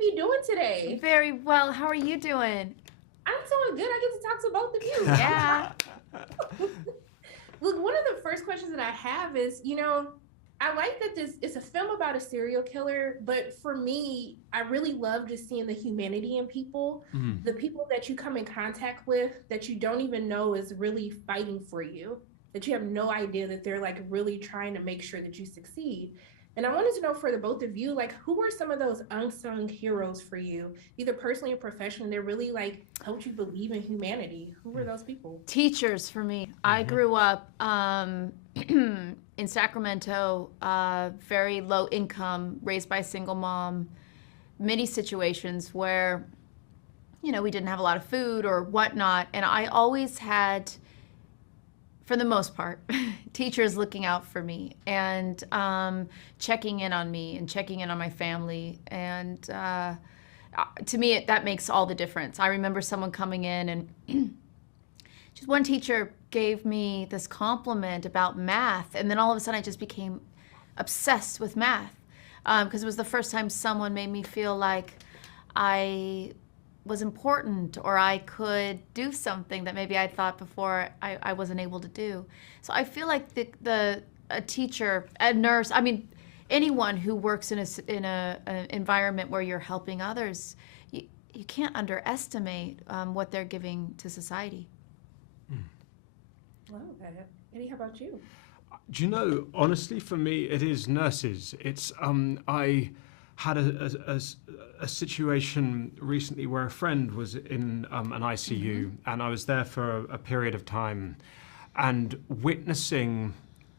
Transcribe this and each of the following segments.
you doing today? Very well. How are you doing? I'm doing good. I get to talk to both of you. Yeah. Look, one of the first questions that I have is, I like that this is a film about a serial killer, but for me, I really love just seeing the humanity in people, the people that you come in contact with that you don't even know is really fighting for you, that you have no idea that they're like really trying to make sure that you succeed. And I wanted to know for the both of you, like, who were some of those unsung heroes for you, either personally or professionally, that really like helped you believe in humanity? Who were those people? Teachers for me. I grew up in Sacramento, very low income, raised by a single mom, many situations where, we didn't have a lot of food or whatnot. And I always had, for the most part, teachers looking out for me and checking in on me and checking in on my family. And to me, that makes all the difference. I remember someone coming in and just one teacher gave me this compliment about math. And then all of a sudden I just became obsessed with math because it was the first time someone made me feel like I was important or I could do something that maybe I thought before I wasn't able to do. So I feel like a teacher, a nurse, I mean, anyone who works in an environment where you're helping others, you can't underestimate what they're giving to society. Well, Eddie, how about you? Do you know, honestly, for me, it is nurses. It's I had a situation recently where a friend was in an ICU, and I was there for a period of time, and witnessing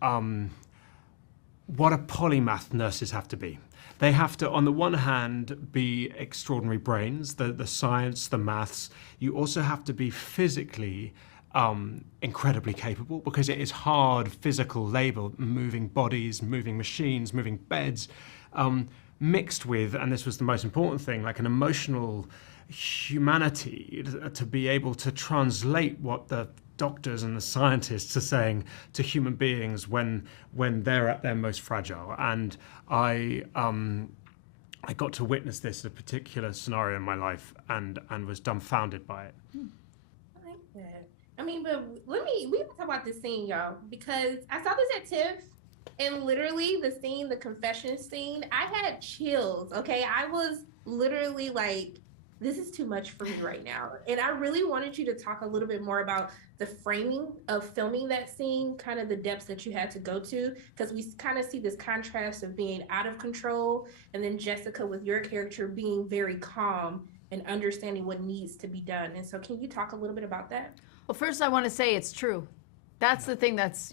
what a polymath nurses have to be. They have to, on the one hand, be extraordinary brains, the science, the maths. You also have to be physically incredibly capable, because it is hard physical labor, moving bodies, moving machines, moving beds, mixed with, and this was the most important thing, like an emotional humanity to be able to translate what the doctors and the scientists are saying to human beings when they're at their most fragile. And I got to witness this in a particular scenario in my life and was dumbfounded by it. I like that. I mean, but we have to talk about this scene, y'all, because I saw this at TIFF, and literally the scene, the confession scene, I had chills, okay? I was literally like, this is too much for me right now. And I really wanted you to talk a little bit more about the framing of filming that scene, kind of the depths that you had to go to, because we kind of see this contrast of being out of control, and then Jessica with your character being very calm and understanding what needs to be done. And so can you talk a little bit about that? Well, first I want to say it's true. That's the thing that's,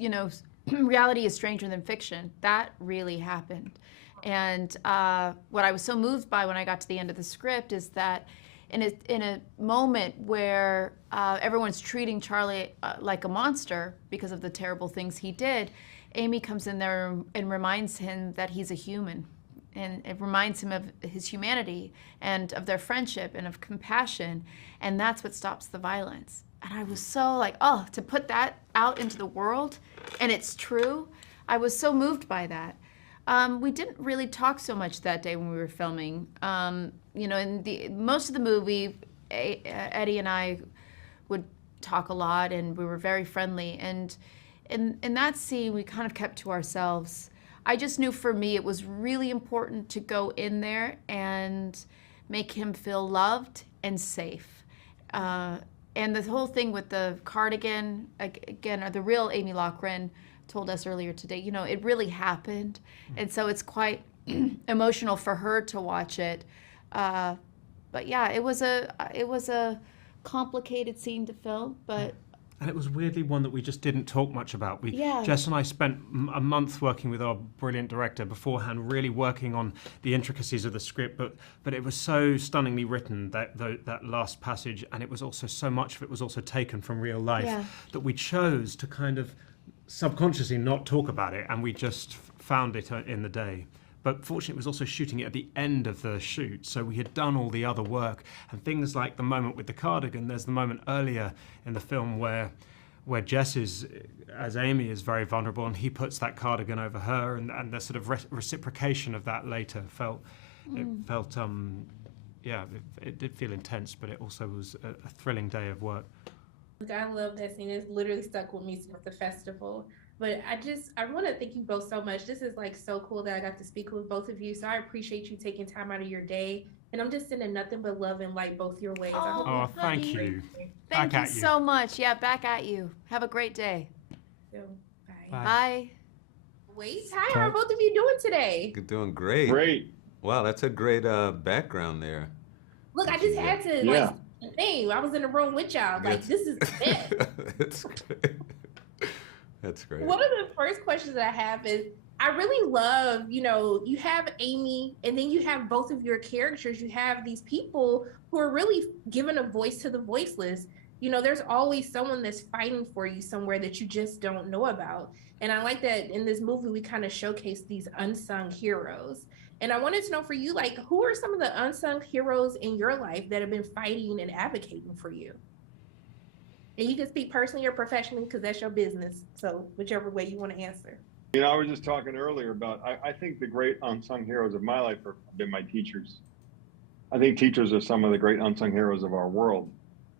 reality is stranger than fiction. That really happened. And what I was so moved by when I got to the end of the script is that in a moment where everyone's treating Charlie like a monster because of the terrible things he did, Amy comes in there and reminds him that he's a human. And it reminds him of his humanity and of their friendship and of compassion. And that's what stops the violence. And I was so like, oh, to put that out into the world, and it's true, I was so moved by that. We didn't really talk so much that day when we were filming. In most of the movie, Eddie and I would talk a lot, and we were very friendly. And in that scene, we kind of kept to ourselves. I just knew for me it was really important to go in there and make him feel loved and safe. And the whole thing with the cardigan, again, or the real Amy Lochran told us earlier today, it really happened. And so it's quite emotional for her to watch it. But yeah, it was a complicated scene to film, but... And it was weirdly one that we just didn't talk much about. Jess and I spent a month working with our brilliant director beforehand, really working on the intricacies of the script. But it was so stunningly written, that last passage, and it was also so much of it was also taken from real life, that we chose to kind of subconsciously not talk about it, and we just found it in the day. But fortunately, it was also shooting it at the end of the shoot, so we had done all the other work. And things like the moment with the cardigan, there's the moment earlier in the film where Jess is, as Amy, is very vulnerable, and he puts that cardigan over her, and the sort of reciprocation of that later felt yeah, it did feel intense, but it also was a thrilling day of work. Look, I love that scene. It's literally stuck with me since the festival. But I want to thank you both so much. This is like so cool that I got to speak with both of you. So I appreciate you taking time out of your day. And I'm just sending nothing but love and light both your ways. I hope Oh, you Oh, have a thank honey. great you. day. Thank Back you at you. so much. Yeah, back at you. Have a great day. So, bye. Bye. Bye. Wait, how are both of you doing today? You're doing great. Great. Wow, that's a great background there. Look, I That just you had to Yeah. like thing. I was in the room with y'all. Like, this is it. That's great. That's great. One of the first questions that I have is I really love, you have Amy and then you have both of your characters. You have these people who are really giving a voice to the voiceless. There's always someone that's fighting for you somewhere that you just don't know about. And I like that in this movie, we kind of showcase these unsung heroes. And I wanted to know for you, like, who are some of the unsung heroes in your life that have been fighting and advocating for you? And you can speak personally or professionally because that's your business. So whichever way you want to answer. I was just talking earlier about, I think the great unsung heroes of my life have been my teachers. I think teachers are some of the great unsung heroes of our world.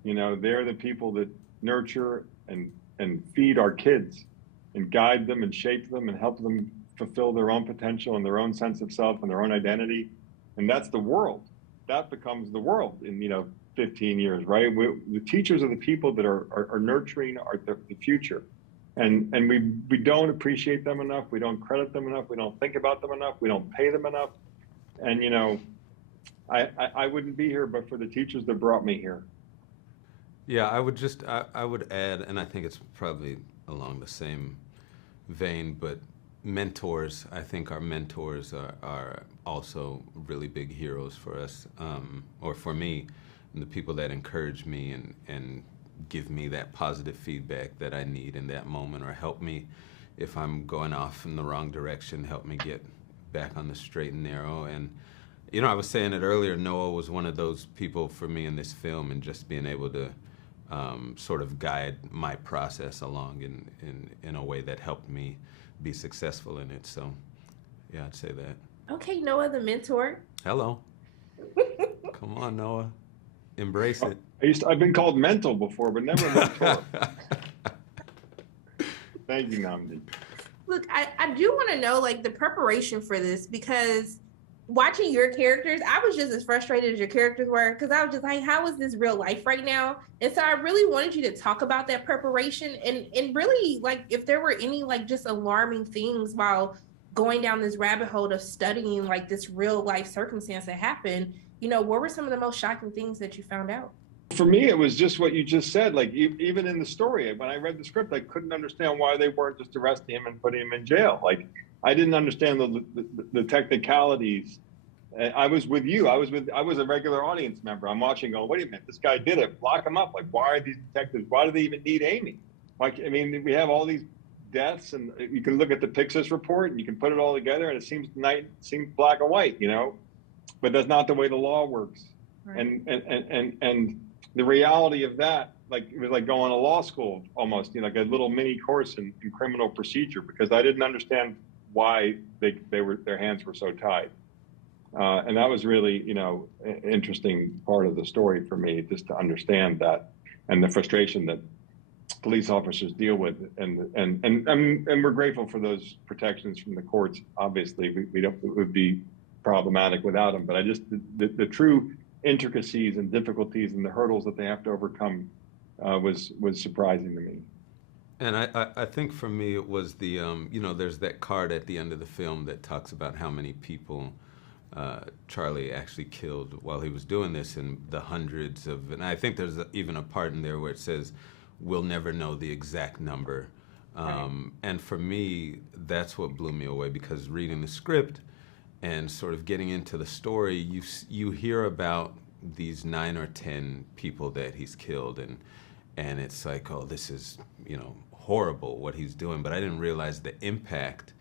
They're the people that nurture and feed our kids and guide them and shape them and help them fulfill their own potential and their own sense of self and their own identity. And that's the world. That becomes the world in, 15 years, right? The teachers are the people that are nurturing the future. And we don't appreciate them enough. We don't credit them enough. We don't think about them enough. We don't pay them enough. And, I wouldn't be here but for the teachers that brought me here. Yeah, I would add, and I think it's probably along the same vein, but mentors. I think our mentors are also really big heroes for us, or for me, and the people that encourage me and give me that positive feedback that I need in that moment, or help me if I'm going off in the wrong direction, help me get back on the straight and narrow. And I was saying it earlier, Noah was one of those people for me in this film, and just being able to sort of guide my process along in a way that helped me be successful in it. So yeah, I'd say that. Okay, Noah, the mentor. Hello. Come on, Noah. Embrace it. I've been called mental before, but never mentor. Thank you, Nnamdi. Look, I do want to know, like, the preparation for this, because watching your characters, I was just as frustrated as your characters were, because I was just like, how is this real life right now? And so I really wanted you to talk about that preparation and really, like, if there were any, like, just alarming things while going down this rabbit hole of studying, like, this real life circumstance that happened, what were some of the most shocking things that you found out? For me, it was just what you just said. Like, even in the story, when I read the script, I couldn't understand why they weren't just arresting him and putting him in jail. Like, I didn't understand the technicalities. I was with you. I was a regular audience member. I'm watching, going, wait a minute, this guy did it. Lock him up. Like, why are these detectives? Why do they even need Amy? Like, I mean, we have all these deaths, and you can look at the Pixis report, and you can put it all together, and it seems black and white, But that's not the way the law works. Right. And the reality of that, like, it was like going to law school almost, like a little mini course in criminal procedure, because I didn't understand why their hands were so tied. And that was really, an interesting part of the story for me, just to understand that, and the frustration that police officers deal with, and we're grateful for those protections from the courts. Obviously, it would be problematic without them. But I just the true intricacies and difficulties and the hurdles that they have to overcome was surprising to me. And I think for me it was the there's that card at the end of the film that talks about how many people Charlie actually killed while he was doing this, and the hundreds of, and I think there's even a part in there where it says we'll never know the exact number. And for me, that's what blew me away, because reading the script and sort of getting into the story, you hear about these 9 or 10 people that he's killed, and it's like, oh, this is horrible what he's doing. But I didn't realize the impact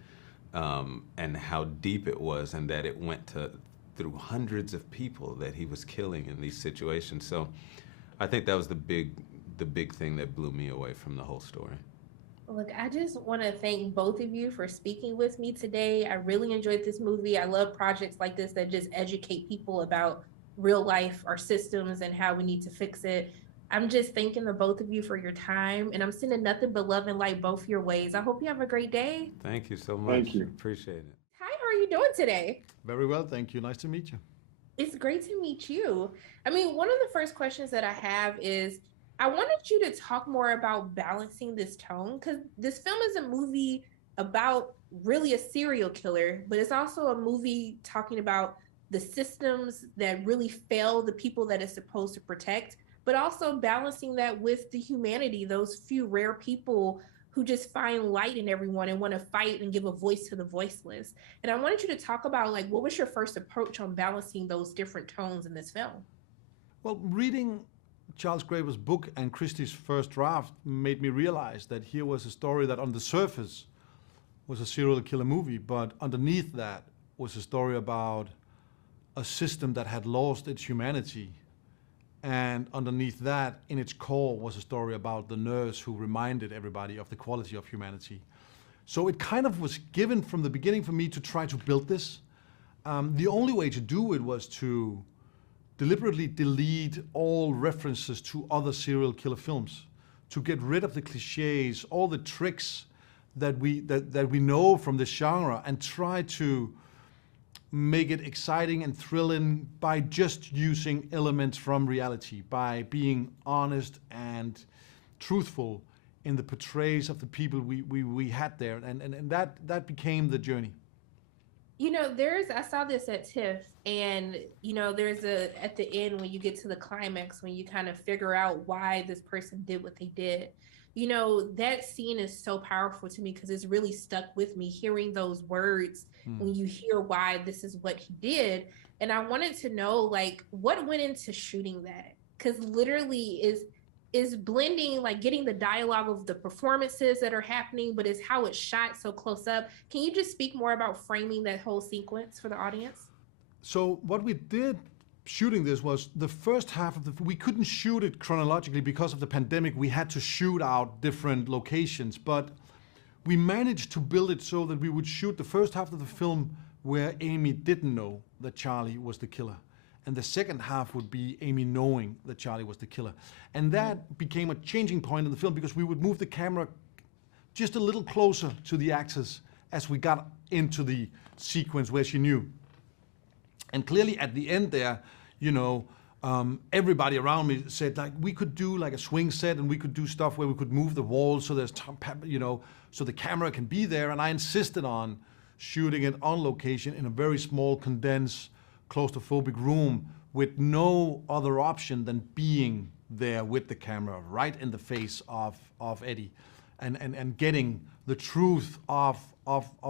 and how deep it was, and that it went through hundreds of people that he was killing in these situations. So I think that was the big thing that blew me away from the whole story. Look, I just want to thank both of you for speaking with me today. I really enjoyed this movie. I love projects like this that just educate people about real life, our systems, and how we need to fix it. I'm just thanking the both of you for your time, and I'm sending nothing but love and light both your ways. I hope you have a great day. Thank you so much. Thank you. Appreciate it. Hi, how are you doing today? Very well, thank you. Nice to meet you. It's great to meet you. I mean, one of the first questions that I have is I wanted you to talk more about balancing this tone, because this film is a movie about really a serial killer, but it's also a movie talking about the systems that really fail the people that it's supposed to protect, but also balancing that with the humanity, those few rare people who just find light in everyone and want to fight and give a voice to the voiceless. And I wanted you to talk about, like, what was your first approach on balancing those different tones in this film? Well, reading Charles Graeber's book and Christie's first draft made me realize that here was a story that on the surface was a serial killer movie, but underneath that was a story about a system that had lost its humanity. And underneath that, in its core, was a story about the nurse who reminded everybody of the quality of humanity. So it kind of was given from the beginning for me to try to build this. The only way to do it was to deliberately delete all references to other serial killer films, to get rid of the cliches, all the tricks that we know from this genre, and try to make it exciting and thrilling by just using elements from reality, by being honest and truthful in the portrays of the people we had there, and that became the journey. You know, I saw this at TIFF, and, you know, at the end when you get to the climax, when you kind of figure out why this person did what they did, you know, that scene is so powerful to me because it's really stuck with me, hearing those words when you hear why this is what he did. And I wanted to know, like, what went into shooting that? Because literally is blending, like getting the dialogue of the performances that are happening, but it's how it's shot so close up. Can you just speak more about framing that whole sequence for the audience? So what we did shooting this was the first half of we couldn't shoot it chronologically because of the pandemic. We had to shoot out different locations, but we managed to build it so that we would shoot the first half of the film where Amy didn't know that Charlie was the killer. And the second half would be Amy knowing that Charlie was the killer. And that became a changing point in the film because we would move the camera just a little closer to the actors as we got into the sequence where she knew. And clearly at the end there, you know, everybody around me said, like, we could do like a swing set and we could do stuff where we could move the walls so there's, you know, so the camera can be there. And I insisted on shooting it on location in a very small, condensed, claustrophobic room with no other option than being there with the camera right in the face of Eddie and getting the truth of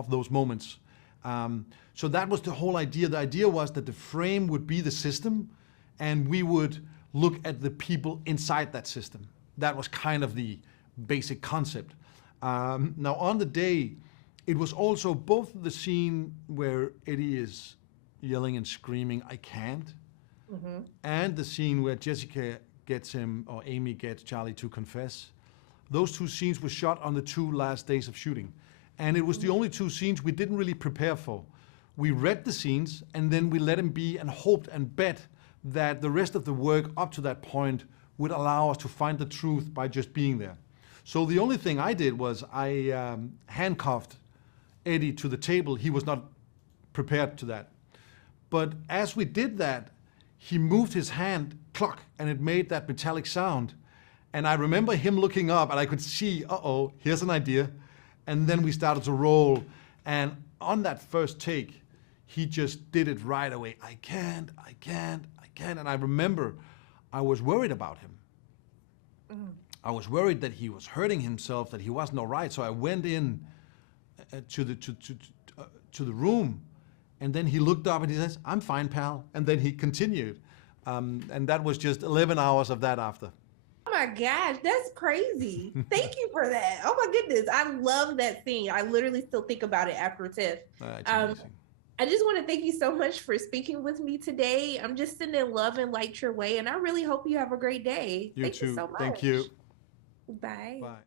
those moments. So that was the whole idea. The idea was that the frame would be the system and we would look at the people inside that system. That was kind of the basic concept. Now on the day, it was also both the scene where Eddie is yelling and screaming, "I can't," and the scene where Jessica gets him, or Amy gets Charlie to confess. Those two scenes were shot on the 2 last days of shooting. And it was the only 2 scenes we didn't really prepare for. We read the scenes and then we let them be and hoped and bet that the rest of the work up to that point would allow us to find the truth by just being there. So the only thing I did was I handcuffed Eddie to the table. He was not prepared to that. But as we did that, he moved his hand, cluck, and it made that metallic sound. And I remember him looking up and I could see, uh-oh, here's an idea. And then we started to roll. And on that first take, he just did it right away. I can't. And I remember I was worried about him. I was worried that he was hurting himself, that he wasn't all right. So I went in to the room, and then he looked up and he says, "I'm fine, pal." And then he continued. And that was just 11 hours of that after. Oh my gosh, that's crazy. Thank you for that. Oh my goodness. I love that scene. I literally still think about it after TIFF. It's amazing. I just want to thank you so much for speaking with me today. I'm just sending love and light your way, and I really hope you have a great day. You Thank too. you so much. Thank you. Bye. Bye.